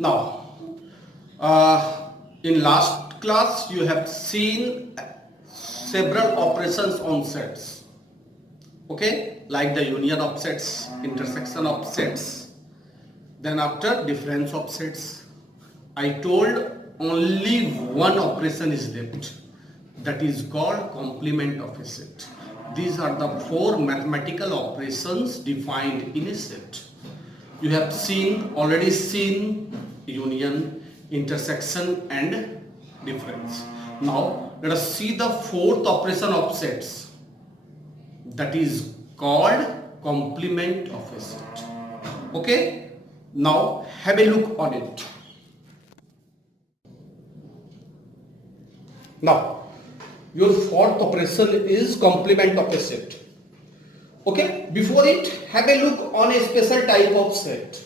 Now, in last class, you have seen several operations on sets. Okay, like the union of sets, intersection of sets. Then after difference of sets, I told only one operation is left. That is called complement of a set. These are the four mathematical operations defined in a set. You have already seen union, intersection and difference. Now let us see the fourth operation of sets, that is called complement of a set. Okay, now have a look on it. Now your fourth operation is complement of a set. Okay, before it, have a look on a special type of set.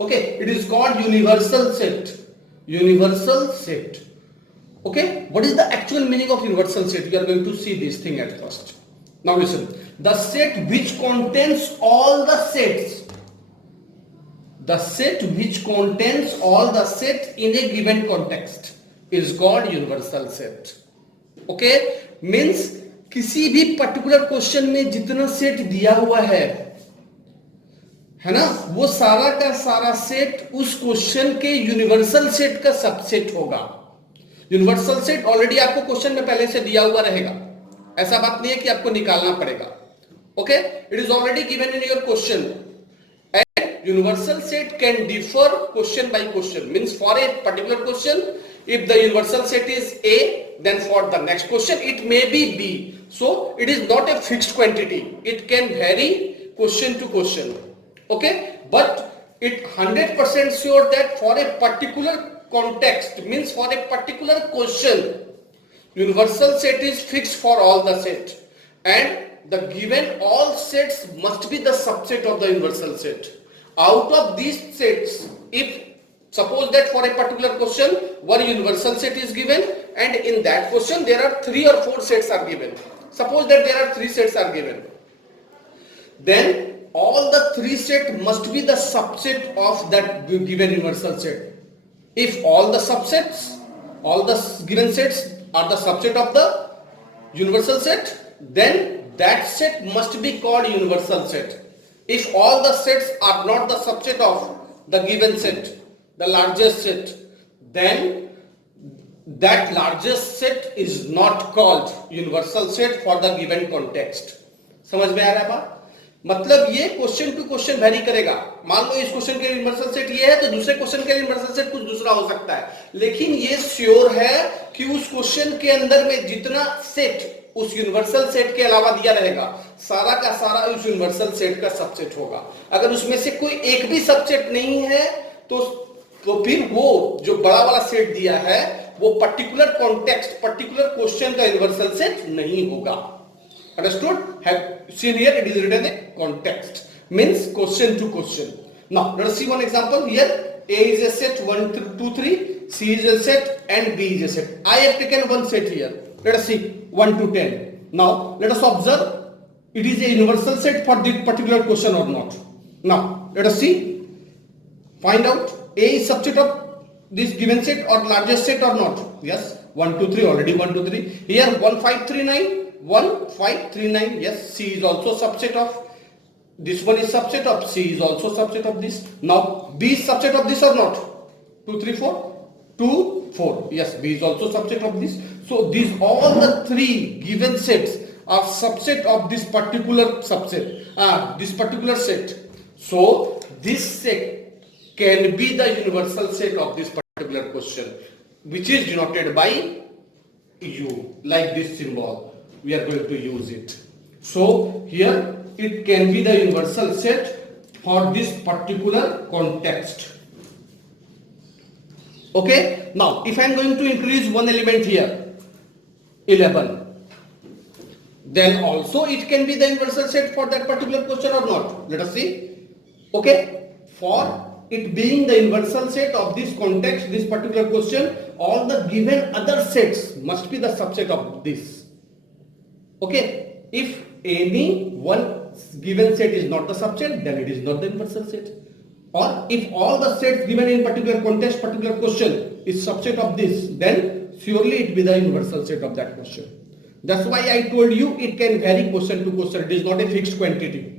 Okay, it is called universal set. Universal set. Okay, what is the actual meaning of universal set? We are going to see this thing at first. Now listen, the set which contains all the sets. The set which contains all the sets in a given context is called universal set. Okay, means किसी भी particular question में जितना set दिया हुआ है ना, वो सारा का सारा सेट उस क्वेश्चन के यूनिवर्सल सेट का सबसेट होगा. यूनिवर्सल सेट ऑलरेडी आपको क्वेश्चन में पहले से दिया हुआ रहेगा, ऐसा बात नहीं है कि आपको निकालना पड़ेगा. Okay, it is already given in your question. And universal set can differ question by question. Means for a particular question, if the universal set is A, then for the next question it may be B. So it is not a fixed quantity. It can vary question to question. Okay, but it 100% sure that for a particular context, means for a particular question, universal set is fixed for all the set, and the given all sets must be the subset of the universal set. Out of these sets, if suppose that for a particular question one universal set is given, and in that question there are 3 or 4 sets are given. Suppose that there are 3 sets are given, then all the 3 sets must be the subset of that given universal set. If all the subsets, all the given sets are the subset of the universal set, then that set must be called universal set. If all the sets are not the subset of the given set, the largest set, then that largest set is not called universal set for the given context. समझ में आ रहा है बात? मतलब ये question to question very करेगा. मान लो इस क्वेश्चन के यूनिवर्सल सेट ये है, तो दूसरे क्वेश्चन के यूनिवर्सल सेट कुछ दूसरा हो सकता है, लेकिन ये श्योर है कि उस क्वेश्चन के अंदर में जितना सेट उस यूनिवर्सल सेट के अलावा दिया रहेगा, सारा का सारा उस यूनिवर्सल सेट का सबसेट होगा. अगर उसमें से कोई एक भी सबसेट नहीं है तो फिर वो जो बड़ा वाला सेट दिया है वो पर्टिकुलर कॉन्टेक्स्ट, पर्टिकुलर क्वेश्चन का यूनिवर्सल सेट नहीं होगा. Understood? Have seen here it is written a context, means question to question. Now let us see one example here. A is a set 1 2 3, C is a set and B is a set. I have taken one set here. Let us see 1 to 10. Now let us observe it is a universal set for this particular question or not. Now let us see, find out A is subset of this given set or largest set or not. Yes, 1 2 3, already 1 2 3. Here 1 5 3 9, 1 5 3 9. Yes, C is also subset of this one, is subset of C is also subset of this. Now B is subset of this or not? 2 3 4, 2 4. Yes, B is also subset of this. So these all the 3 given sets are subset of this particular subset, this particular set. So this set can be the universal set of this particular question, which is denoted by U, like this symbol. We are going to use it. So here it can be the universal set for this particular context. Okay, now if I am going to increase one element here, 11, then also it can be the universal set for that particular question or not. Let us see. Okay, for it being the universal set of this context, this particular question, all the given other sets must be the subset of this. Okay, if any one given set is not the subset, then it is not the universal set. or if all the sets given in particular context, particular question is subset of this, then surely it be the universal set of that question. That's why I told you it can vary question to question. It is not a fixed quantity.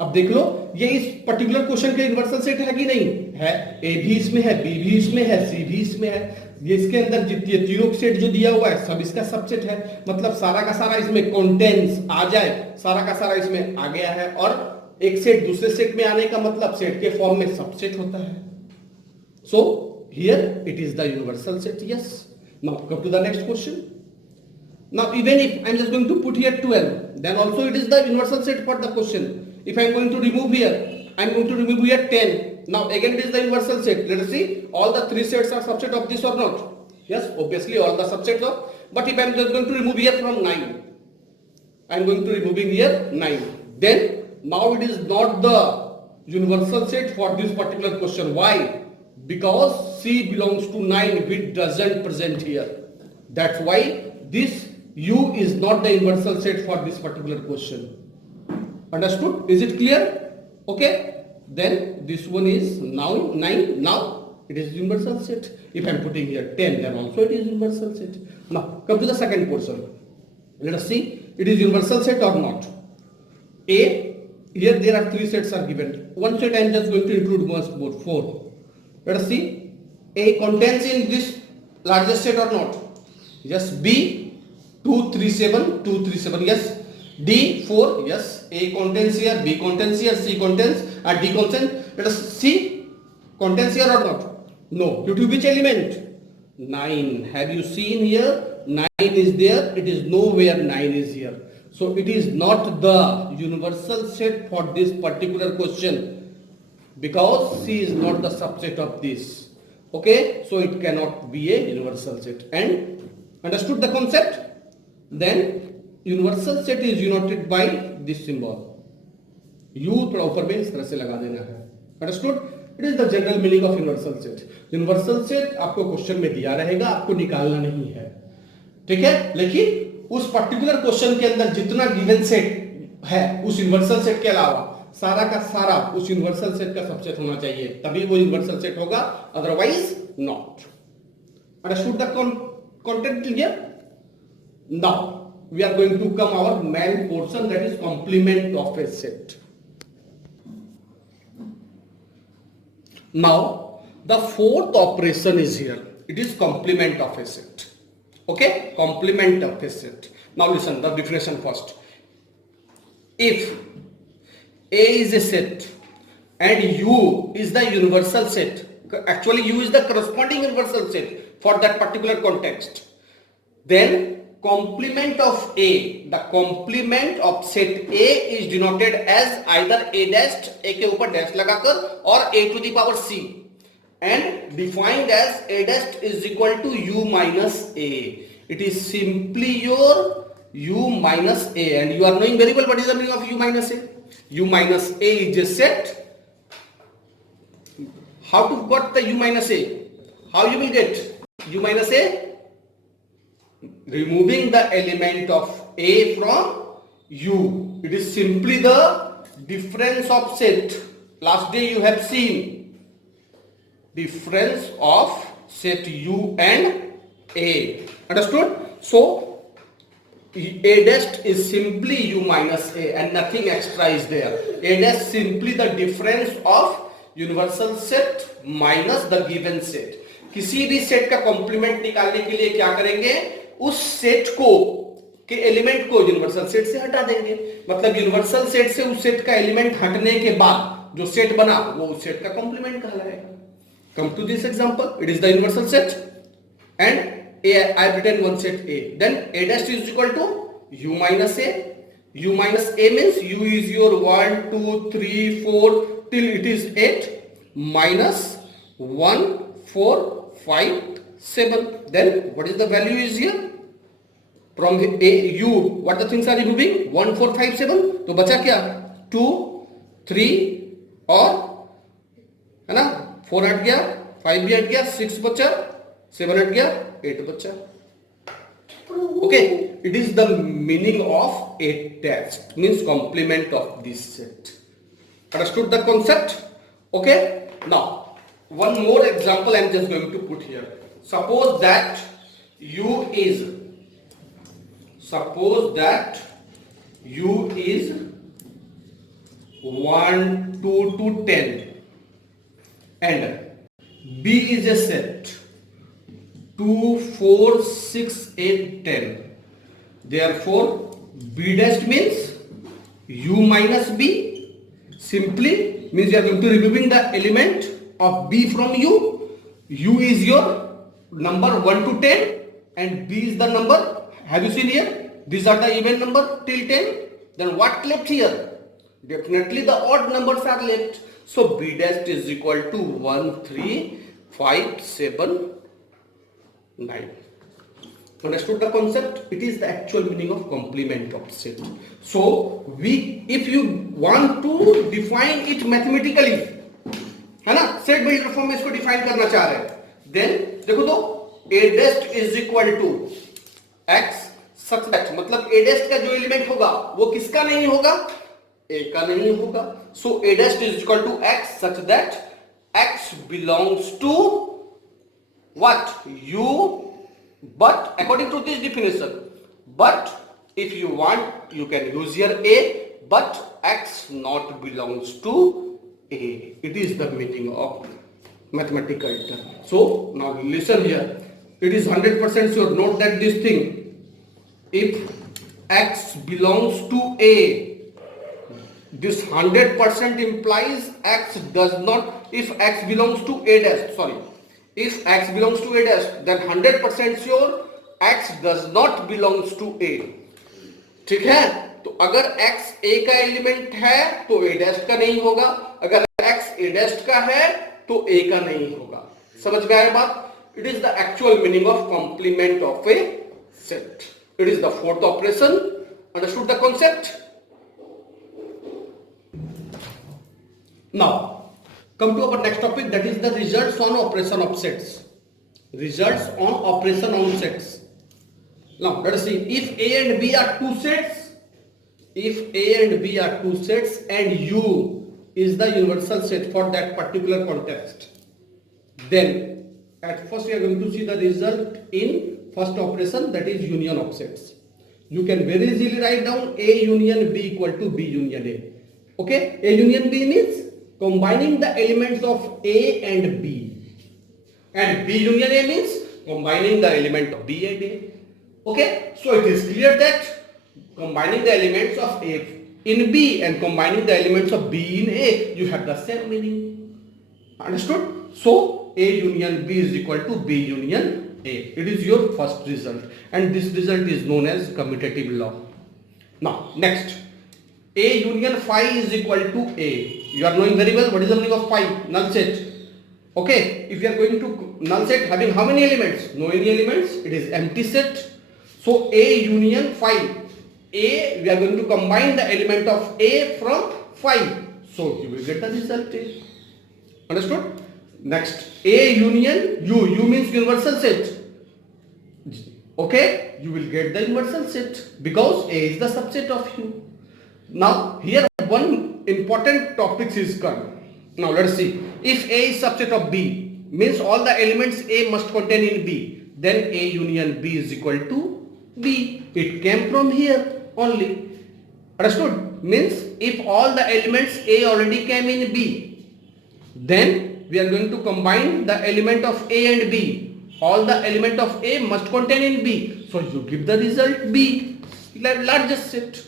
अब देख लो ये इस particular question के universal set है कि नहीं है, ए भी इसमें है, बी भी इसमें है, सी भी इसमें है, ये इसके अंदर जितने तीनों सेट जो दिया हुआ है सब इसका सबसेट है, मतलब सारा का सारा इसमें कंटेंट्स आ जाए, सारा का सारा इसमें आ गया है, और एक सेट दूसरे सेट में आने का मतलब सेट के फॉर्म में सबसेट होता है. So here it is the universal set. Yes, now come to the next question. Now even if I am just going to put here 12, then also it is the universal set for the question. If I am going to remove here, I am going to remove here 10. Now again it is the universal set. Let us see, all the three sets are subset of this or not? Yes, obviously all the subsets of. But if I am just going to remove here from 9, I am going to removing here 9. Then now it is not the universal set for this particular question. Why? Because C belongs to 9, which doesn't present here. That's why this U is not the universal set for this particular question. Understood? Is it clear? Okay. Then this one is now 9. Now it is universal set. If I am putting here 10, then also it is universal set. Now come to the second portion. Let us see it is universal set or not. A, here there are three sets are given. One set I am just going to include once more, 4. Let us see, A contains in this largest set or not? Yes. B 2 3 7 2 3 7. Yes. D 4. Yes. A contains here, B contains here, C contains, and D contains. Let us see contains here or not? No. Due to which element? 9. Have you seen here? 9 is there. It is nowhere 9 is here. So it is not the universal set for this particular question, because C is not the subset of this. Okay. So it cannot be a universal set. And understood the concept? Then universal set is denoted by this symbol. U थोड़ा ऊपर में इस तरह से लगा देना है. Understood? It is the general meaning of universal set. Universal set आपको क्वेश्चन में दिया रहेगा, आपको निकालना नहीं है. ठीक है? लेकिन उस पर्टिकुलर क्वेश्चन के अंदर जितना गिवन सेट है उस यूनिवर्सल सेट के अलावा सारा का सारा उस यूनिवर्सल सेट का सबसेट होना चाहिए, तभी वो यूनिवर्सल सेट होगा, otherwise not. Understood the content here? Now we are going to come our main portion, that is complement of a set. Now the fourth operation is here. It is complement of a set. Okay, complement of a set. Now listen the definition first. If A is a set and U is the universal set, actually U is the corresponding universal set for that particular context, then complement of A, the complement of set A is denoted as either A dashed, A के ऊपर dash लगाकर, or A to the power C, and defined as A dashed is equal to U minus A. It is simply your U minus A, and you are knowing very well what is the meaning of U minus A. U minus A is a set. How to got the U minus A? How you will get U minus A? Removing the element of A from U. It is simply the difference of set. Last day you have seen difference of set U and A. Understood? So A dash is simply U minus A and nothing extra is there. A dash simply the difference of universal set minus the given set. किसी भी set का complement निकालने के लिए क्या करेंगे, उस set को के एलिमेंट को यूनिवर्सल सेट से हटा देंगे, मतलब यूनिवर्सल सेट से उस सेट का एलिमेंट हटने के बाद जो सेट बना वो उस सेट का कॉम्प्लीमेंट कहलाएगा. Come to this example, it is the universal set and I have written one set A, then A dash is equal to U minus A. U minus A means U is your 1 2 3 4 till it is 8 minus 1 4 5 7. Then what is the value is here from A U, what the things are removing, 1 4 5 7, तो बचा क्या 2 3 और है ना 4 हट गया, 5 भी हट गया, 6 बचा, 7 हट गया, 8 बच्चा. Okay, it is the meaning of a test, means complement of this set. Understood the concept? Okay, now one more example I'm just going to put here. Suppose that u is 1 2 to 10 and b is a set 2 4 6 8 10. Therefore b dash means u minus b. Simply means you are going to removing the element of b from u. U is your number 1 to 10 and b is the number. Have you seen here? These are the even number till 10. Then what left here? Definitely the odd numbers are left. So b dash is equal to 1 3 5 7 9. Understood the concept? It is the actual meaning of complement of set. So if you want to define it mathematically, है ना, set builder form में इसको define करना चाह रहे हैं, then देखो तो a dash is equal to x such that, मतलब a dash का जो एलिमेंट होगा वो किसका नहीं होगा? a का नहीं होगा. So a dash is equal to x such that x belongs to what? U. But according to this definition, but if you want you can use here a, but x not belongs to a. It is the meaning of mathematical term. So now listen here, it is 100% sure, note that this thing, if x belongs to a, this 100% implies x does not, if x belongs to a dash, sorry, if x belongs to a dash, then 100% sure x does not belongs to a. ठीक है, तो अगर x a का element है तो a dash का नहीं होगा, अगर x a डैश का है तो a का नहीं होगा. समझ में आया बात? It is the actual meaning of complement of a set. It is the fourth operation. Understood the concept? Now come to our next topic, that is the results on operation of sets. Results on operation on sets. Now let us see, if a and b are two sets, if a and b are two sets and u is the universal set for that particular context, then at first we are going to see the result in first operation, that is union of sets. You can very easily write down a union b equal to b union a. Okay, a union b means combining the elements of a and b, and b union a means combining the element of b and a. Okay, so it is clear that combining the elements of a in b and combining the elements of b in a, you have the same meaning. Understood? So a union b is equal to b union a. It is your first result, and this result is known as commutative law. Now next, a union phi is equal to a. You are knowing very well what is the meaning of phi, null set. Okay, if you are going to null set having how many elements? No any elements, it is empty set. So a union phi, a, we are going to combine the element of a from phi, so you will get the result a. Understood? Next, a union u, u means universal set. Okay, you will get the universal set because a is the subset of u. Now here one important topic is come. Now let us see, if a is subset of b, means all the elements a must contain in b, then a union b is equal to b. It came from here only. Understood? Means if all the elements a already came in b, then we are going to combine the element of a and b. All the element of a must contain in b, so you give the result b, largest set.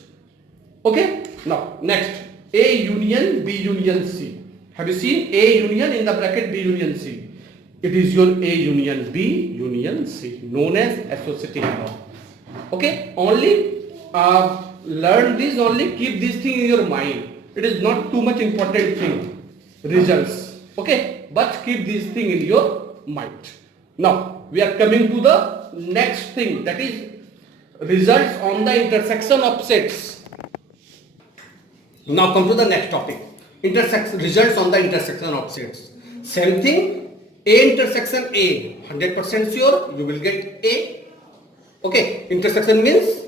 Okay, now next, a union b union c. Have you seen a union in the bracket b union c? It is your a union b union c, known as associative law. Okay, only learn this, only keep this thing in your mind. It is not too much important thing, results. Okay, but keep this thing in your mind. Now we are coming to the next thing, that is results on the intersection of sets. Now come to the next topic, results on the intersection of sets. Same thing, a intersection a, 100% sure you will get a. Okay, intersection means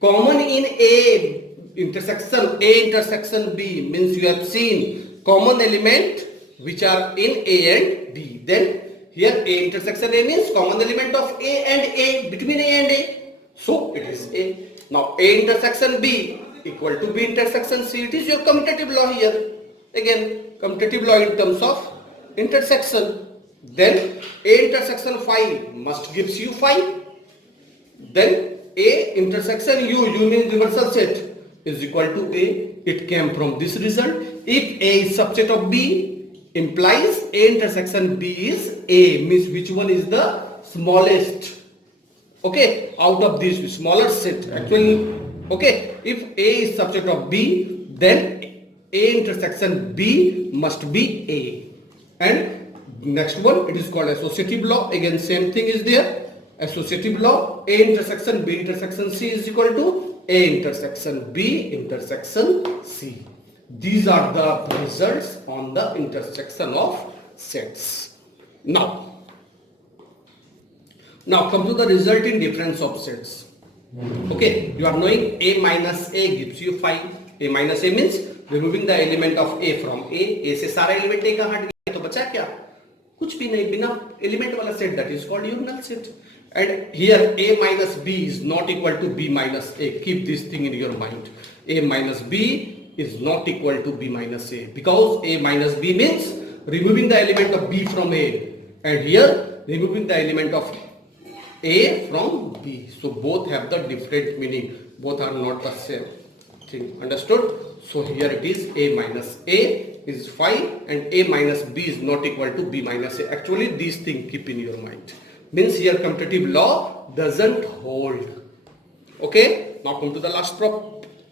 common in a intersection, a intersection b means you have seen common element which are in A and D. Then here A intersection A means common element of A and A, between A and A. So it is A. Now A intersection B equal to B intersection C. It is your commutative law here. Again, commutative law in terms of intersection. Then A intersection phi must gives you phi. Then A intersection U means reversal set, is equal to A. It came from this result. If A is subset of B, implies A intersection B is A, means which one is the smallest, okay, out of this smaller set actually. Okay, if A is subset of B, then A intersection B must be A. And next one, it is called associative law. Again, same thing is there. Associative law, A intersection B intersection C is equal to A intersection B intersection C. These are the results on the intersection of sets. Now come to the result in difference of sets. Okay, you are knowing A minus A gives you phi. A minus A means removing the element of A from A से सारा element A का हट गया तो बचा क्या? कुछ भी नहीं, बिना element वाला set, that is called your null set. And here A minus B is not equal to B minus A. Keep this thing in your mind. A minus B is not equal to B minus A, because A minus B means removing the element of B from A, and here removing the element of A from B. So both have the different meaning. Both are not the same thing. Understood? So here it is A minus A is phi and A minus B is not equal to B minus A. Actually these things keep in your mind. Means here commutative law doesn't hold. Okay, now come to the last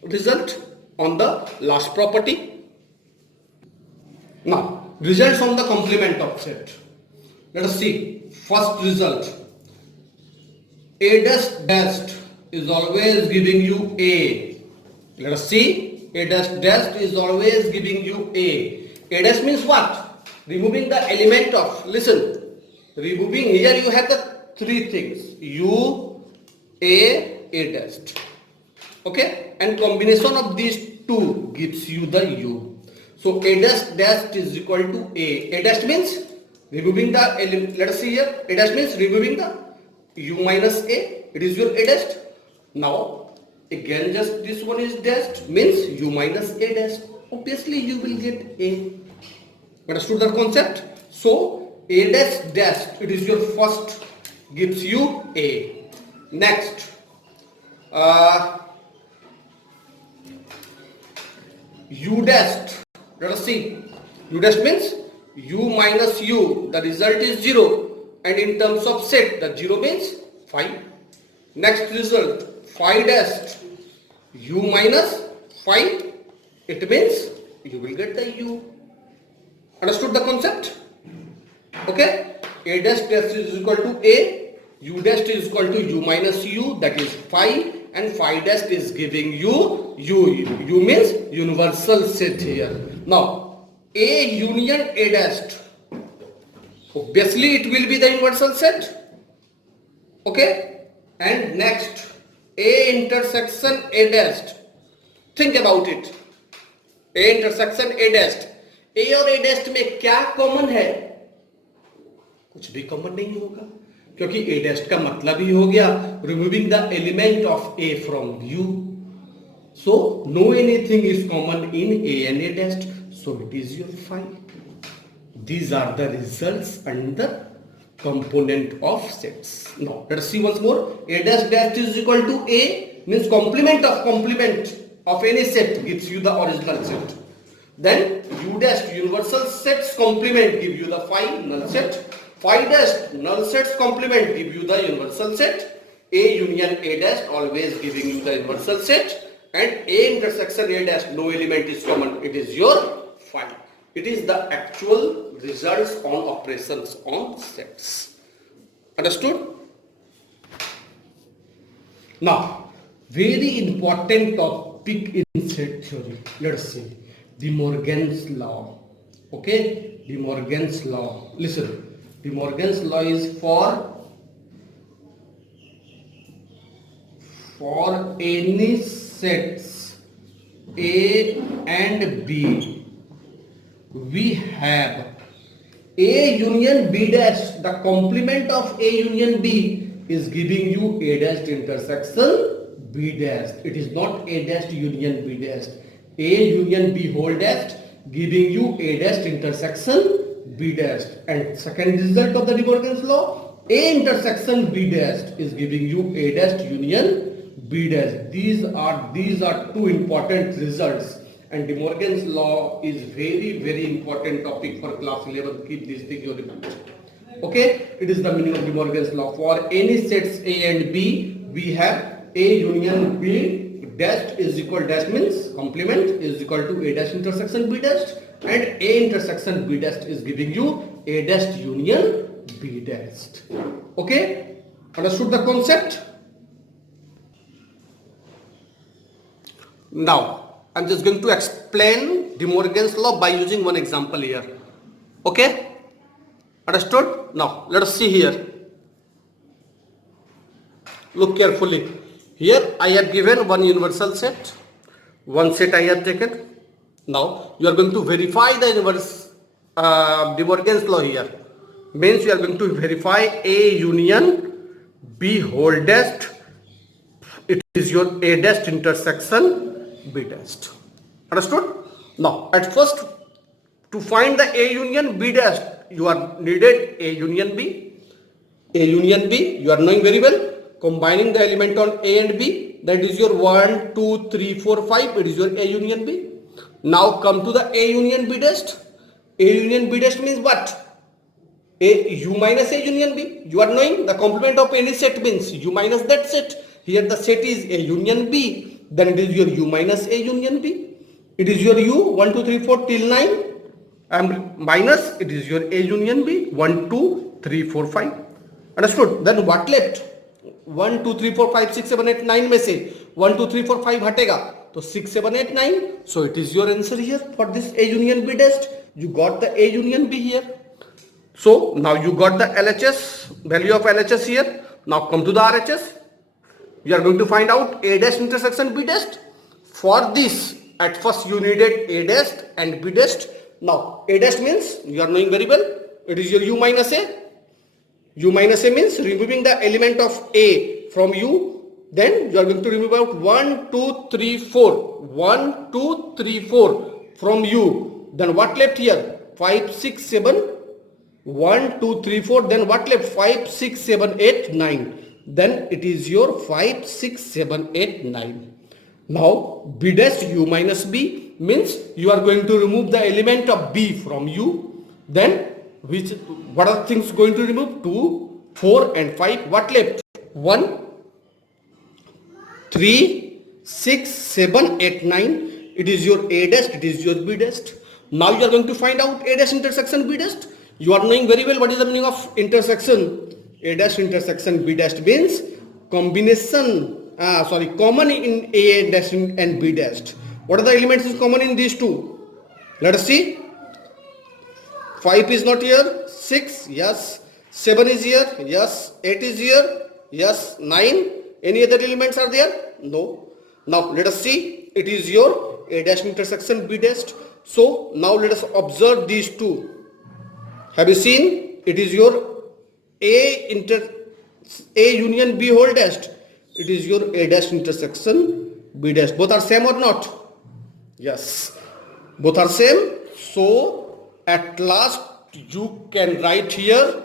result on the last property. Now results on the complement of set. Let us see. First result, A dash dash is always giving you A. Let us see. A dash dash is always giving you A. A dash means what? Removing the element of, listen, removing here you have the three things, U, A dash. Okay, and combination of these two gives you the U. So A dash dash is equal to A. A dash means removing the element. Let us see here. A dash means removing the U minus A. It is your A dash. Now again just this one is dashed, means U minus A dash. Obviously you will get A. Understood the concept? So A dash dash, it is your first, gives you A. Next, U dash. Let us see. U dash means U minus U. The result is 0. And in terms of set, the 0 means phi. Next result, phi dash. U minus phi. It means you will get the U. Understood the concept? Okay, A dash dash is equal to A, U dash is equal to U minus U, that is phi, and phi dash is giving you U. U means universal set here. Now A union A dash, obviously it will be the universal set. Okay, and next A intersection A dash. Think about it. A intersection A dash. A और A dash में क्या common है? कुछ भी common नहीं होगा, क्योंकि A dash का मतलब ही हो गया removing the element of A from U. So no anything is common in A and A dash. So it is your phi. These are the results under component of sets. Now let us see once more. A dash dash is equal to A means complement of any set gives you the original set. Then U dash universal sets complement give you the phi null set. Phi dash null sets complement give you the universal set. A union A dash always giving you the universal set. And A intersection A dash no element is common. It is your phi. It is the actual results on operations on sets. Understood? Now, very important topic in set theory. Let's see. De Morgan's law. Okay? De Morgan's law. Listen. De Morgan's law is for any sets A and B, we have A union B dash, the complement of A union B is giving you A dash intersection B dash. It is not A dash union B dash. A union B whole dash giving you A dash intersection B dash. And second result of the De Morgan's law, A intersection B dash is giving you A dash union B dash. These are two important results. And De Morgan's law is very important topic for class 11. Keep this thing in your mind. Okay, it is the meaning of De Morgan's law. For any sets A and B, we have A union B dash is equal, dash means complement, is equal to A dash intersection B dash, and A intersection B dash is giving you A dash union B dash. Okay, understood the concept? Now I'm just going to explain De Morgan's law by using one example here. Okay? Understood? Now, let us see here. Look carefully. Here I have given one universal set. One set I have taken. Now, you are going to verify the De Morgan's law here. Means you are going to verify A union B whole dash. It is your A dash intersection B dash. Understood? Now, at first, to find the A union B dash, you are needed A union B. A union B, you are knowing very well. Combining the element on A and B, that is your 1, 2, 3, 4, 5. It is your A union B. Now come to the A union B dash. A union B dash means what? A U minus A union B. You are knowing the complement of any set means U minus that set. Here the set is A union B. Then it is your U minus A union B. It is your U 1, 2, 3, 4 till 9 and minus it is your A union B 1, 2, 3, 4, 5. Understood? Then what left? 1, 2, 3, 4, 5, 6, 7, 8, 9 में से 1, 2, 3, 4, 5 हटेगा तो 6, 7, 8, 9. So it is your answer here for this A union B dash. You got the A union B here. So now you got the LHS, value of LHS here. Now come to the RHS. You are going to find out A dash intersection B dash. For this, at first you needed A dash and B dash. Now A dash means, you are knowing very well, it is your U minus A. U minus A means removing the element of A from U. Then you are going to remove out 1, 2, 3, 4. 1, 2, 3, 4 from U. Then what left here? 5, 6, 7. 1, 2, 3, 4. Then what left? 5, 6, 7, 8, 9. Then it is your 5, 6, 7, 8, 9. Now B dash U minus B means you are going to remove the element of B from U. Then what are things going to remove? 2, 4 and 5. What left? 1, 3, 6, 7, 8, 9. It is your A dash, it is your B dash. Now you are going to find out A dash intersection B dash. You are knowing very well what is the meaning of intersection. A dash intersection B dash means combination, common in A dash and B dash. What are the elements is common in these two? Let us see. 5 is not here. 6, yes. 7 is here. Yes. 8 is here. Yes. 9. Any other elements are there? No. Now let us see. It is your A dash intersection B dash. So now let us observe these two. Have you seen? It is your A union B whole dash. It is your A dash intersection B dash. Both are same or not? Yes. Both are same. So at last you can write here.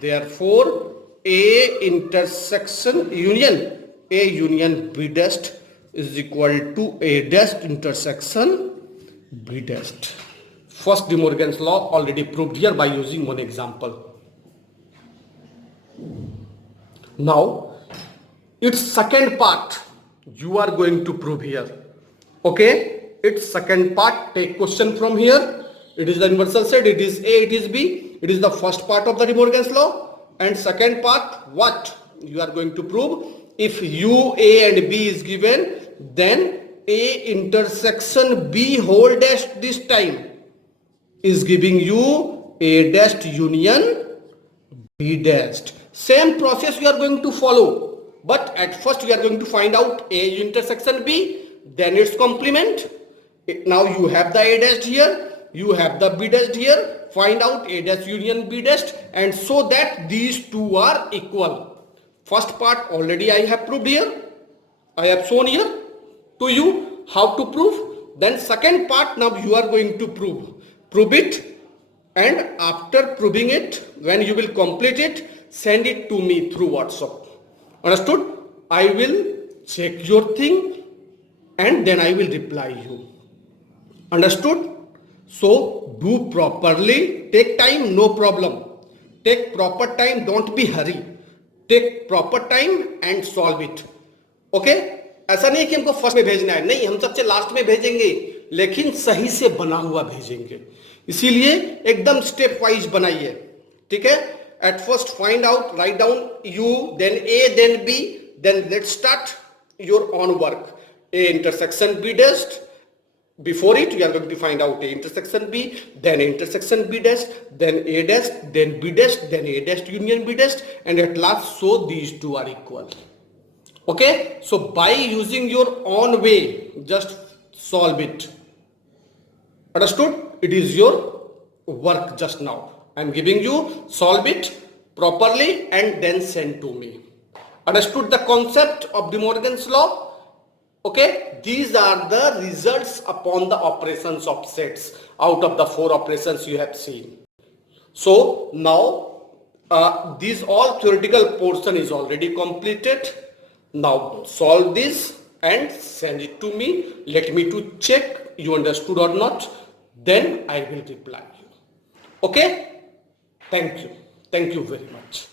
Therefore A intersection union A union B dash is equal to A dash intersection B dash. First De Morgan's law already proved here by using one example. Now its second part you are going to prove here. Okay, its second part, take question from here. It is the universal set, it is A, it is B. It is the first part of the De Morgan's law. And second part, what you are going to prove? If U, A and B is given, then A intersection B whole dash this time is giving you A dash union B dash. Same process you are going to follow, but at first we are going to find out A intersection B, then its complement. Now you have the A dash here, you have the B dash here, find out A dash union B dash, and so that these two are equal. First part already I have proved here, I have shown here to you how to prove. Then second part now you are going to prove it, and after proving it, when you will complete it, send it to me through WhatsApp. Understood? I will check your thing and then I will reply you. Understood? So do properly, take time, no problem. Take proper time, don't be hurry. Take proper time and solve it. Okay? ऐसा नहीं कि हमको first में भेजना है, नहीं, हम सबसे लास्ट में भेजेंगे, लेकिन सही से बना हुआ भेजेंगे. इसीलिए एकदम स्टेप वाइज बनाइए. ठीक है? At first find out, write down U, then A, then B, then let's start your own work. A intersection B dash. Before it, you are going to find out A intersection B, then intersection B dash, then A dash, then B dash, then A dash union B dash, and at last, so these two are equal. Okay? So by using your own way, just solve it. Understood? It is your work just now. I am giving you, solve it properly and then send to me. Understood the concept of De Morgan's law? Okay, these are the results upon the operations of sets out of the 4 operations you have seen. So now this all theoretical portion is already completed. Now solve this and send it to me. Let me to check you understood or not. Then I will reply you. Okay? Thank you. Thank you very much.